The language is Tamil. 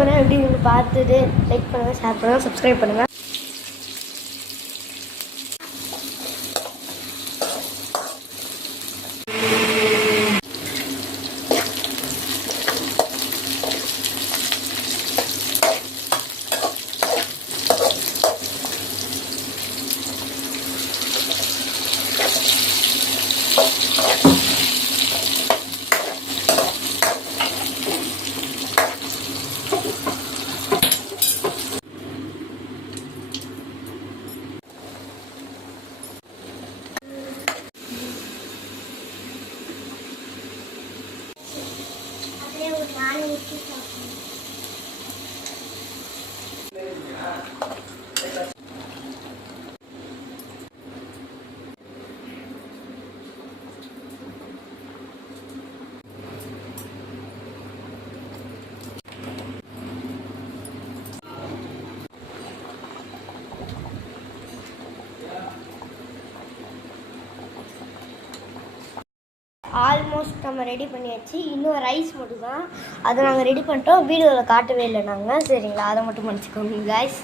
எப்படி இருந்து பார்த்துட்டு லைக் பண்ணுங்கள், ஷேர் பண்ணுங்கள், சப்ஸ்கிரைப் பண்ணுங்கள். ஆல்மோஸ்ட் நம்ம ரெடி பண்ணியாச்சு. இன்னும் ரைஸ் மட்டும் தான், அதை நாங்கள் ரெடி பண்ணிட்டோம். வீடியோவில் காட்டவே இல்லை நாங்கள். சரிங்களா, அதை மட்டும் பண்ணிச்சுக்கோங்க காய்ஸ்.